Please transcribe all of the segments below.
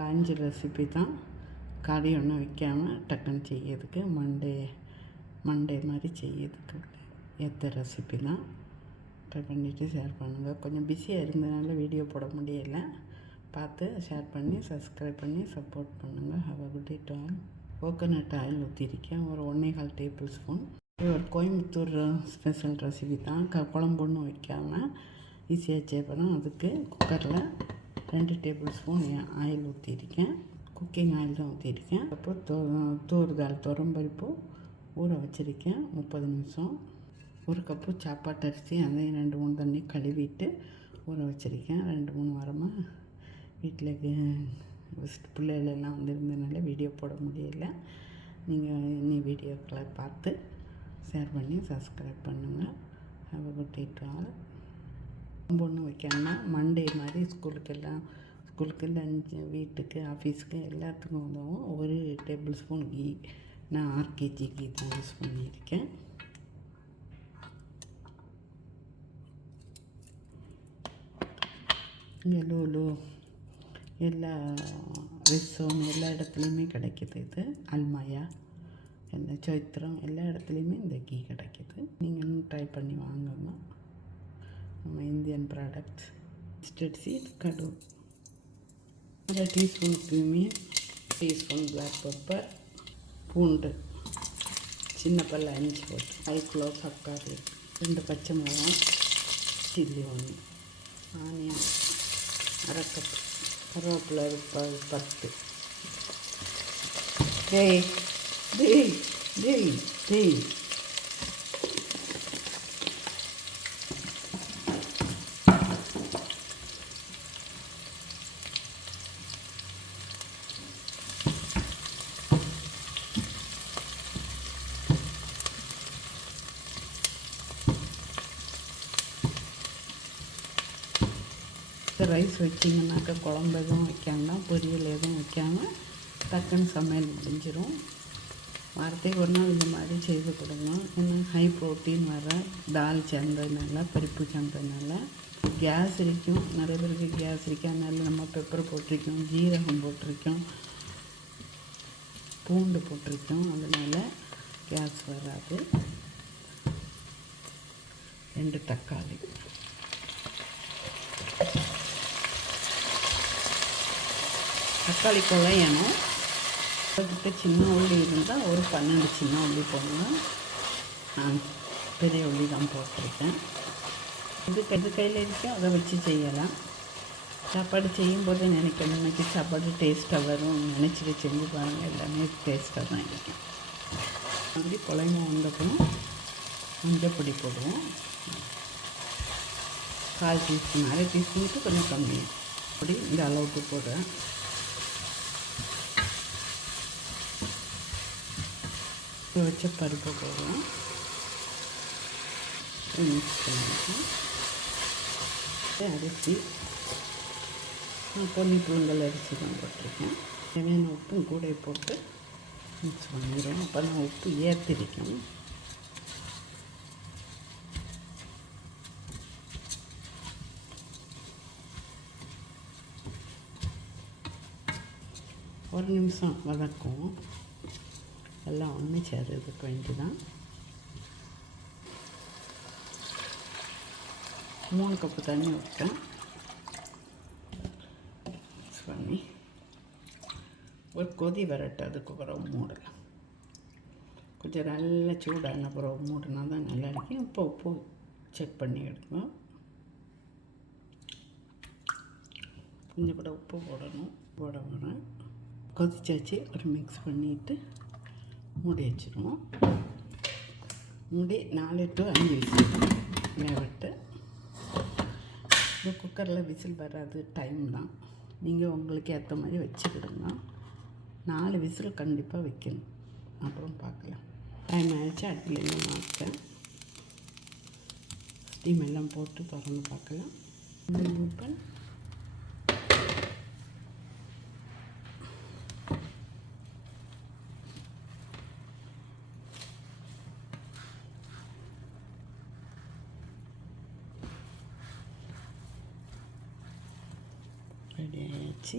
Lunch recipe தான். கறி ஒன்றும் வைக்காமல் டக்குன்னு செய்யறதுக்கு மண்டே மாதிரி செய்யறதுக்கு ஏற்ற ரெசிபி தான். ட்ரை பண்ணிவிட்டு ஷேர் பண்ணுங்கள். கொஞ்சம் பிஸியாக இருந்ததுனால வீடியோ போட முடியலை. பார்த்து ஷேர் பண்ணி சப்ஸ்கிரைப் பண்ணி சப்போர்ட் பண்ணுங்கள். Have a good day to all. Coconut oil ஊற்றிருக்கேன், ஒரு 1.25 டேபிள் ஸ்பூன். ஒரு கோயம்புத்தூர் ஸ்பெஷல் ரெசிபி தான். குழம்பு ஒன்றும் வைக்காமல் ஈஸியாக செய்யப்படும். அதுக்கு குக்கரில் 2 டேபிள் ஸ்பூன் ஆயில் ஊற்றிருக்கேன். குக்கிங் ஆயில் தான் ஊற்றிருக்கேன். அப்புறம் துவரம்பருப்பு ஊற வச்சுருக்கேன் 30 நிமிஷம். 1 கப்பு சாப்பாட்டு அரிசி, அதையும் 2-3 தண்ணி கழுவிட்டு ஊற வச்சுருக்கேன். 2-3 வாரமாக வீட்டில் பிள்ளைகளெல்லாம் வந்திருந்ததுனால வீடியோ போட முடியல. நீங்கள் இன்னி வீடியோக்களை பார்த்து ஷேர் பண்ணி சப்ஸ்கிரைப் பண்ணுங்கள். Have a good day to all. ஒன்றும் வைக்காமல் மண்டே மாதிரி ஸ்கூலுக்கு லஞ்சு, வீட்டுக்கு, ஆஃபீஸுக்கு எல்லாத்துக்கும் உதவும். 1 டேபிள் ஸ்பூன் கீ, நான் RKG கீ தான் யூஸ் பண்ணியிருக்கேன். இங்கே லூலு எல்லா ரிசோன் எல்லா இடத்துலையுமே கிடைக்கிது. இது அல்மாயா எல்லா சைத்திரம் எல்லா இடத்துலையுமே இந்த கீ கிடைக்கிது. நீங்களும் ட்ரை பண்ணி வாங்குங்க. நம்ம இந்தியன் ப்ராடக்ட்ஸ். மஸ்டர்ட் சீட், கடு, 1 teaspoon cumin, teaspoon black pepper, பூண்டு சின்ன பல்ல 5 போட்டு, 1 கிலோ தக்காளி, 2 பச்சை மிளகாய், சில்லி 1, ஆனியன் 1/2 கப், கருவேப்பிலை 10. டேய் டேய் டேய் டேய் ரைஸ் வச்சிங்கனாக்கா குழம்பு எதுவும் வைக்காமல், பொரியல் எதுவும் வைக்காமல் டக்குன்னு சமையல் முடிஞ்சிடும். வாரத்துக்கு ஒரு நாள் இந்த மாதிரி செய்து கொடுங்க. ஏன்னா ஹை ப்ரோட்டீன் வர தால் சேர்ந்ததுனால, பருப்பு சேர்ந்ததுனால கேஸ் இருக்கும். நிறைய பேருக்கு கேஸ் இருக்கும். அதனால நம்ம பெப்பர் போட்டிருக்கோம், ஜீரகம் போட்டிருக்கோம், பூண்டு போட்டிருக்கோம். அதனால் கேஸ் வராது. 2 தக்காளி, தக்காளி குழையணும். அதுக்கிட்ட சின்ன உள்ளி இருந்தால் ஒரு 12 சின்ன உள்ளி போடுங்க. நான் பெரிய உள்ளி தான் போட்டிருக்கேன். இது கையில் இருக்கோ அதை வச்சு செய்யலாம். சாப்பாடு செய்யும்போது நினைக்கணும், இன்றைக்கி சாப்பாடு டேஸ்ட்டாக வரும் நினச்சிட்டு செஞ்சு பாருங்கள். எல்லாமே டேஸ்ட்டாக தான் இருக்கும். அப்படி குழைய வந்தப்பறம் மஞ்சப்பொடி போடுவோம். 1/4 டீஸ்பூன், 1/2 டீஸ்பூனுக்கு கொஞ்சம் கம்மியாக அப்படி இந்த அளவுக்கு போடுறேன். வச்ச பருப்பு போடுவோம். மிக்ஸ் பண்ணிக்கலாம். அரிசி பொன்னி புழுங்கல் அரிசி தான் போட்டிருக்கேன். தேவையான உப்பும் கூட போட்டு மிக்ஸ் பண்ணிடுவோம். அப்போ தான் உப்பு ஏற்றிருக்கோம். ஒரு நிமிஷம் வதக்கும். எல்லாம் ஒன்று சேர்றதுக்கு வேண்டி தான். 3 கப்பு தண்ணி விட்டேன். மிக்ஸ் பண்ணி ஒரு கொதி வரட்டு. அதுக்கு பிறகு மூடலாம். கொஞ்சம் நல்லா சூடான பிறகு மூடினா தான் நல்லா இருக்கும். இப்போ உப்பு செக் பண்ணி எடுக்கணும். கொஞ்சம் கூட உப்பு போடணும். போட வரேன். கொதிச்சாச்சு. ஒரு மிக்ஸ் பண்ணிவிட்டு மூடி வச்சுருவோம். மூடி 4 to 5 விசில் வேகட்டு. இந்த குக்கரில் விசில் வராது, டைம் தான். நீங்கள் உங்களுக்கு ஏற்ற மாதிரி வச்சுக்கிடுங்க. 4 விசில் கண்டிப்பாக வைக்கணும். அப்புறம் பார்க்கலாம். டைம் ஆகிடுச்சு. அடுப்பில் மாற்றேன். ஸ்டீம் எல்லாம் போட்டு திறந்து பார்க்கலாம். ஓப்பன். ரெடி ஆகிடுச்சு.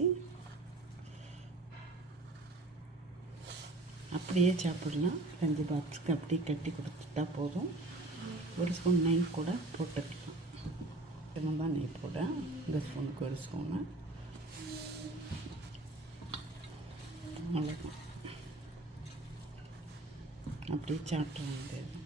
அப்படியே சாப்பிடலாம். லஞ்சு பாக்ஸுக்கு அப்படியே கட்டி கொடுத்துட்டா போதும். ஒரு ஸ்பூன் நெய் கூட போட்டுக்கலாம். இன்னும் தான் நெய் போட, இந்த ஸ்பூனுக்கு ஒரு ஸ்பூனு, அவ்வளோதான். அப்படியே சாப்பிட வேண்டியது.